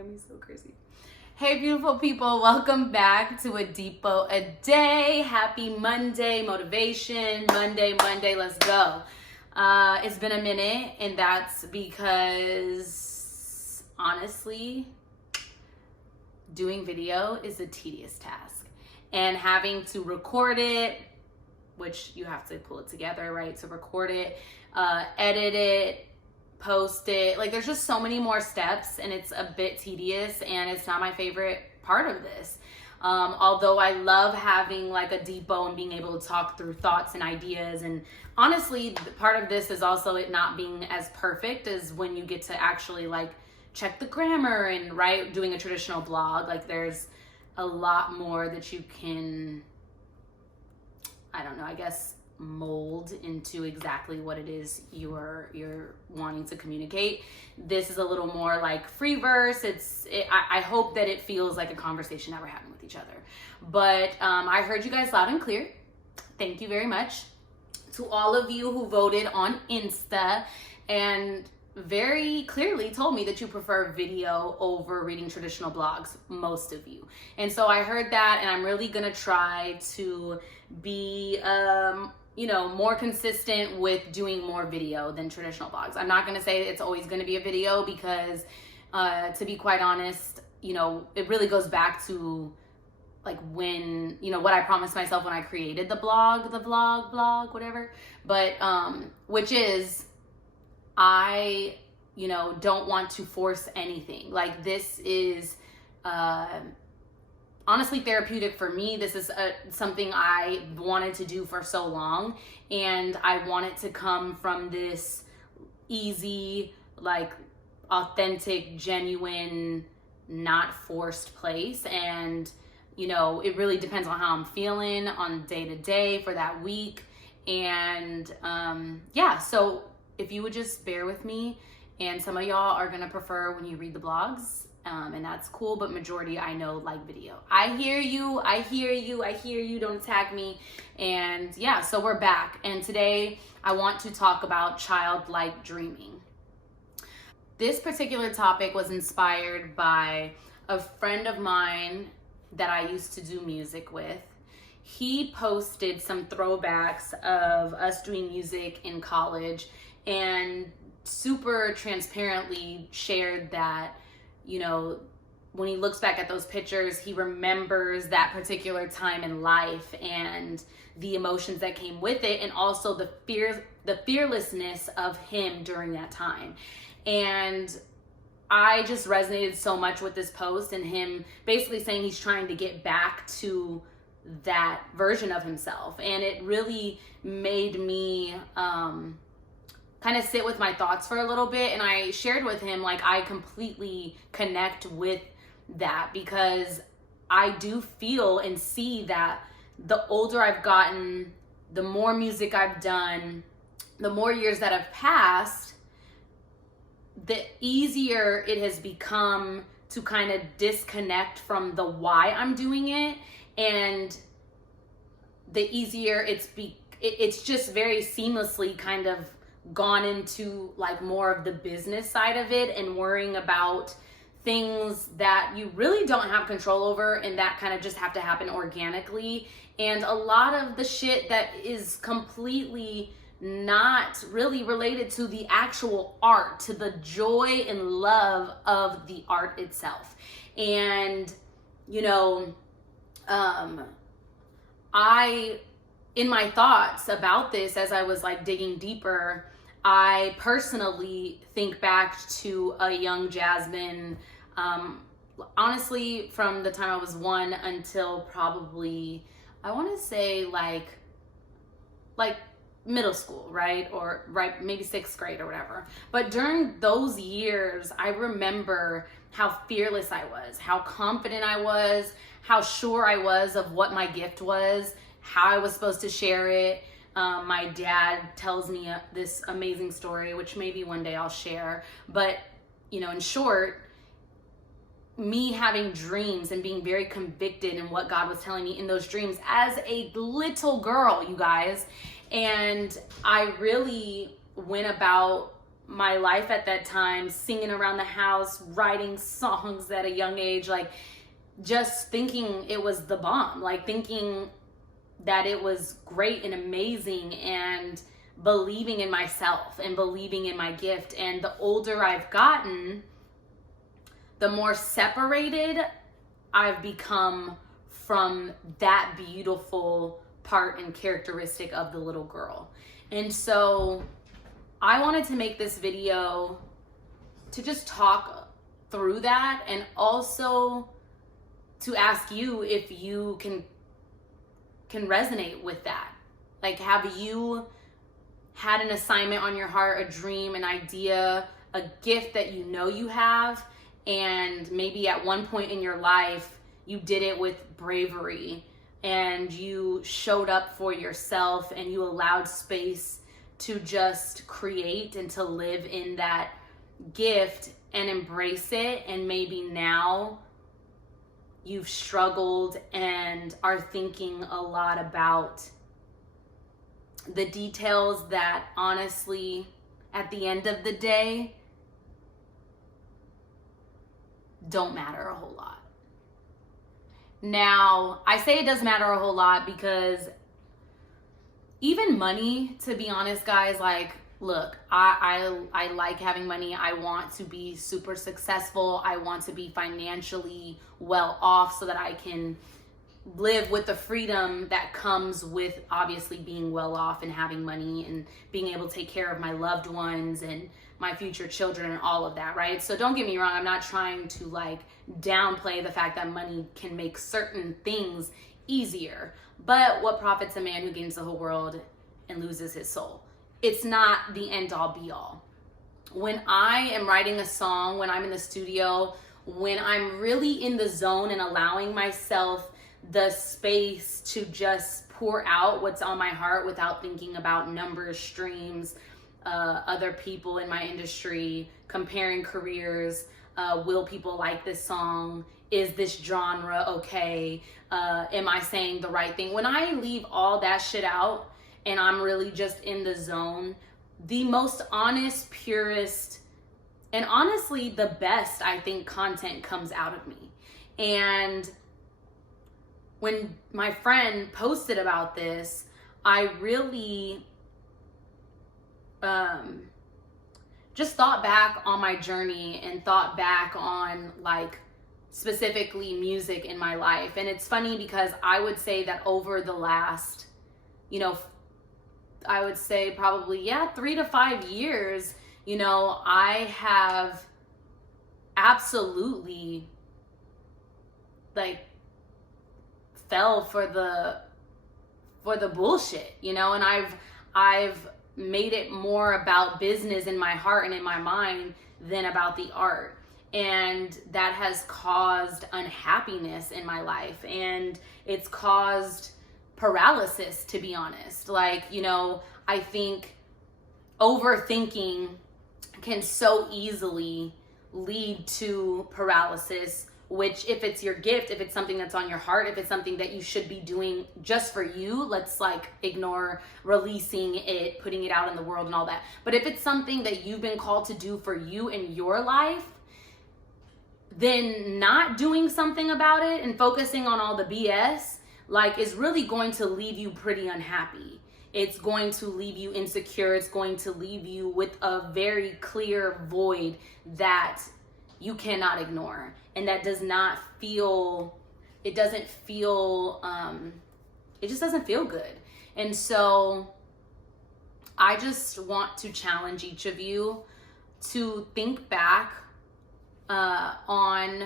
at me so crazy. Hey, beautiful people. Welcome back to a Deepo a Day. Happy Monday motivation. Monday, let's go. It's been a minute, and that's because, honestly, doing video is a tedious task. And having to record it, which you have to pull it together, right? To record it, edit it, post it. Like, there's just so many more steps, and it's a bit tedious, and it's not my favorite part of this. Although I love having like a deepo and being able to talk through thoughts and ideas. And honestly, part of this is also it not being as perfect as when you get to actually like check the grammar and write, doing a traditional blog. Like, there's a lot more that you can, I don't know, I guess, mold into exactly what it is you're wanting to communicate. This is a little more like free verse. I hope that it feels like a conversation that we're having with each other. But I heard you guys loud and clear. Thank you very much to all of you who voted on Insta and very clearly told me that you prefer video over reading traditional blogs, most of you. And so I heard that, and I'm really gonna try to be more consistent with doing more video than traditional blogs. I'm not gonna say it's always gonna be a video because to be quite honest, it really goes back to like when, what I promised myself when I created the vlog, whatever. But which is, I don't want to force anything. Like, this is honestly therapeutic for me. This is something I wanted to do for so long, and I want it to come from this easy, like, authentic, genuine, not forced place. And it really depends on how I'm feeling on day to day for that week. And so if you would just bear with me, and some of y'all are gonna prefer when you read the blogs, and that's cool, but majority I know like video. I hear you, don't attack me. And yeah, so we're back, and today I want to talk about childlike dreaming. This particular topic was inspired by a friend of mine that I used to do music with. He posted some throwbacks of us doing music in college, and super transparently shared that, when he looks back at those pictures, he remembers that particular time in life and the emotions that came with it, and also the fearlessness of him during that time. And I just resonated so much with this post, and him basically saying he's trying to get back to that version of himself. And it really made me kind of sit with my thoughts for a little bit. And I shared with him, like, I completely connect with that, because I do feel and see that the older I've gotten, the more music I've done, the more years that have passed, the easier it has become to kind of disconnect from the why I'm doing it, and the easier it's just very seamlessly kind of gone into like more of the business side of it, and worrying about things that you really don't have control over, and that kind of just have to happen organically. And a lot of the shit that is completely not really related to the actual art, to the joy and love of the art itself. And in my thoughts about this, as I was like digging deeper, I personally think back to a young Jasmine, honestly, from the time I was 1 until probably, I want to say like middle school, right? Or right, maybe 6th grade or whatever. But during those years, I remember how fearless I was, how confident I was, how sure I was of what my gift was, how I was supposed to share it. My dad tells me this amazing story, which maybe one day I'll share. But, in short, me having dreams and being very convicted in what God was telling me in those dreams as a little girl, you guys. And I really went about my life at that time, singing around the house, writing songs at a young age, like just thinking it was the bomb, like thinking that it was great and amazing, and believing in myself and believing in my gift. And the older I've gotten, the more separated I've become from that beautiful part and characteristic of the little girl. And so I wanted to make this video to just talk through that, and also to ask you if you can resonate with that. Like, have you had an assignment on your heart, a dream, an idea, a gift that you know you have, and maybe at one point in your life you did it with bravery and you showed up for yourself and you allowed space to just create and to live in that gift and embrace it, and maybe now you've struggled and are thinking a lot about the details that honestly, at the end of the day, don't matter a whole lot. Now, I say it does matter a whole lot because even money, to be honest, guys, like, look, I like having money. I want to be super successful. I want to be financially well off so that I can live with the freedom that comes with obviously being well off and having money and being able to take care of my loved ones and my future children and all of that, right? So don't get me wrong, I'm not trying to like downplay the fact that money can make certain things easier, but what profits a man who gains the whole world and loses his soul? It's not the end all be all. When I am writing a song, when I'm in the studio, when I'm really in the zone and allowing myself the space to just pour out what's on my heart without thinking about numbers, streams, other people in my industry, comparing careers, will people like this song? Is this genre okay? Am I saying the right thing? When I leave all that shit out and I'm really just in the zone, the most honest, purest, and honestly the best, I think, content comes out of me. And when my friend posted about this, I really just thought back on my journey and thought back on like specifically music in my life. And it's funny because I would say that over the last, I would say probably, 3 to 5 years, I have absolutely like fell for the bullshit, and I've made it more about business in my heart and in my mind than about the art. And that has caused unhappiness in my life, and it's caused paralysis, to be honest. Like, I think overthinking can so easily lead to paralysis, which if it's your gift, if it's something that's on your heart, if it's something that you should be doing just for you, let's like ignore releasing it, putting it out in the world and all that. But if it's something that you've been called to do for you in your life, then not doing something about it and focusing on all the BS, like, is really going to leave you pretty unhappy. It's going to leave you insecure. It's going to leave you with a very clear void that you cannot ignore. And that does not feel, it just doesn't feel good. And so I just want to challenge each of you to think back on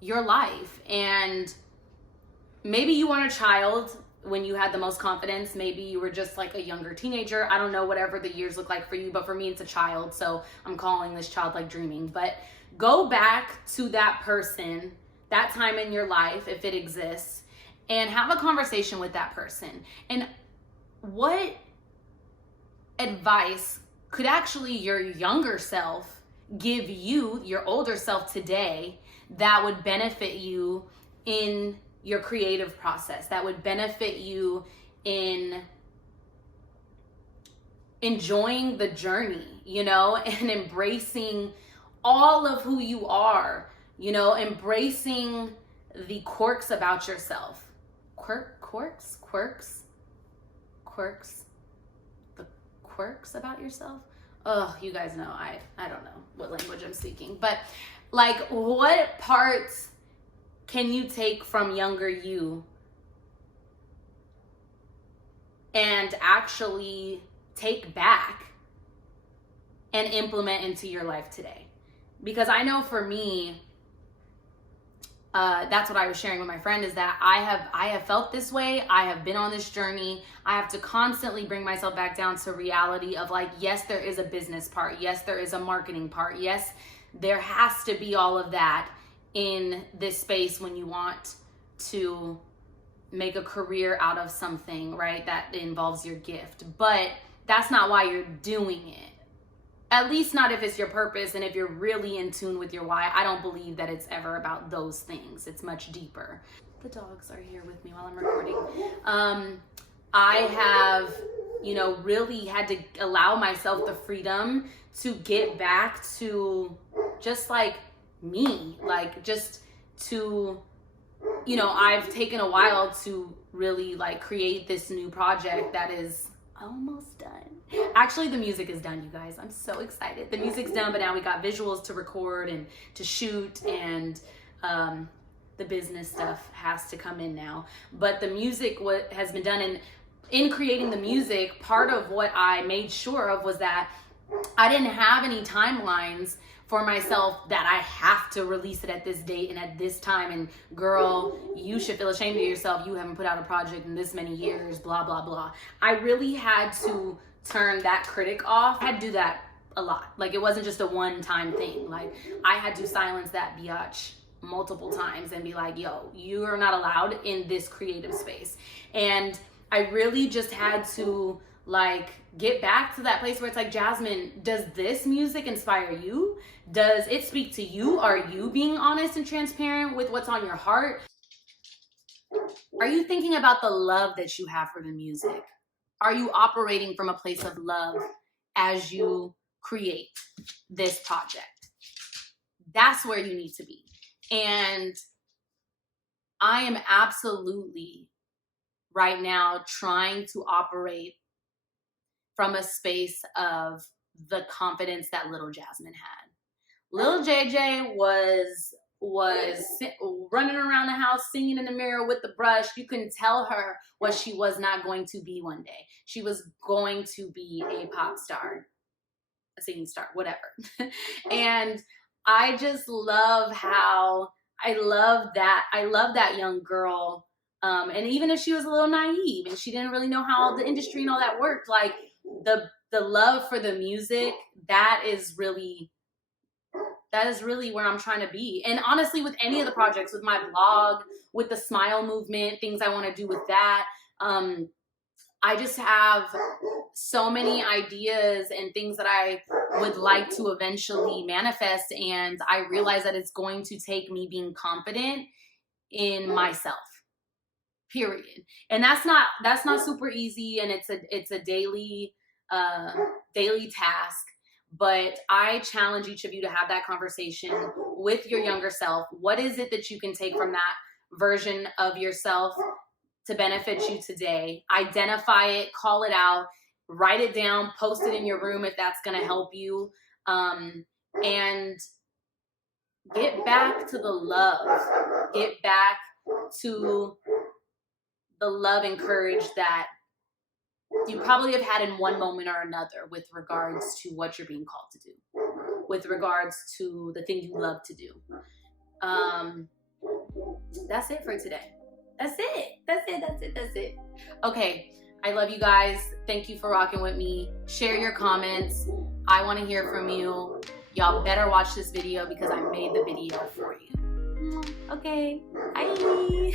your life. And maybe you weren't a child when you had the most confidence. Maybe you were just like a younger teenager. I don't know, whatever the years look like for you, but for me, it's a child. So I'm calling this childlike dreaming. But go back to that person, that time in your life, if it exists, and have a conversation with that person. And what advice could actually your younger self give you, your older self today, that would benefit you in your creative process, that would benefit you in enjoying the journey, you know, and embracing all of who you are, you know, embracing the quirks about yourself. Quirks, the quirks about yourself. Oh, you guys know, I don't know what language I'm speaking, but like, what parts can you take from younger you and actually take back and implement into your life today? Because I know for me, that's what I was sharing with my friend, is that I have felt this way. I have been on this journey. I have to constantly bring myself back down to reality of like, yes, there is a business part. Yes, there is a marketing part. Yes, there has to be all of that in this space when you want to make a career out of something, right? That involves your gift. But that's not why you're doing it. At least not if it's your purpose and if you're really in tune with your why. I don't believe that it's ever about those things. It's much deeper. The dogs are here with me while I'm recording. I have, you know, really had to allow myself the freedom to get back to just like me, like just to, you know, I've taken a while to really like create this new project that is almost done. Actually, the music is done, you guys. I'm so excited. The music's done, but now we got visuals to record and to shoot, and the business stuff has to come in now. But the music has been done, and in creating the music, part of what I made sure of was that I didn't have any timelines for myself that I have to release it at this date and at this time, and girl, you should feel ashamed of yourself. You haven't put out a project in this many years, blah, blah, blah. I really had to turn that critic off. I had to do that a lot. Like, it wasn't just a one-time thing. Like, I had to silence that biatch multiple times and be like, yo, you are not allowed in this creative space. And I really just had to like get back to that place where it's like, Jasmine, does this music inspire you? Does it speak to you? Are you being honest and transparent with what's on your heart? Are you thinking about the love that you have for the music? Are you operating from a place of love as you create this project? That's where you need to be. And I am absolutely right now trying to operate from a space of the confidence that little Jasmine had. Little JJ was running around the house singing in the mirror with the brush. You couldn't tell her what she was not going to be one day. She was going to be a pop star, a singing star, whatever. And I just love how I love that young girl. And even if she was a little naive and she didn't really know how the industry and all that worked, like the love for the music, that is really where I'm trying to be. And honestly, with any of the projects, with my blog, with the Smile movement, things I want to do with that, I just have so many ideas and things that I would like to eventually manifest. And I realize that it's going to take me being confident in myself, period. And that's not super easy. And it's a daily task. But I challenge each of you to have that conversation with your younger self. What is it that you can take from that version of yourself to benefit you today? Identify it, call it out, write it down, post it in your room if that's going to help you. And get back to the love. Get back to the love and courage that you probably have had in one moment or another with regards to what you're being called to do, with regards to the thing you love to do. That's it for today. That's it. Okay. I love you guys. Thank you for rocking with me. Share your comments. I want to hear from you. Y'all better watch this video because I made the video for you. Okay. Bye.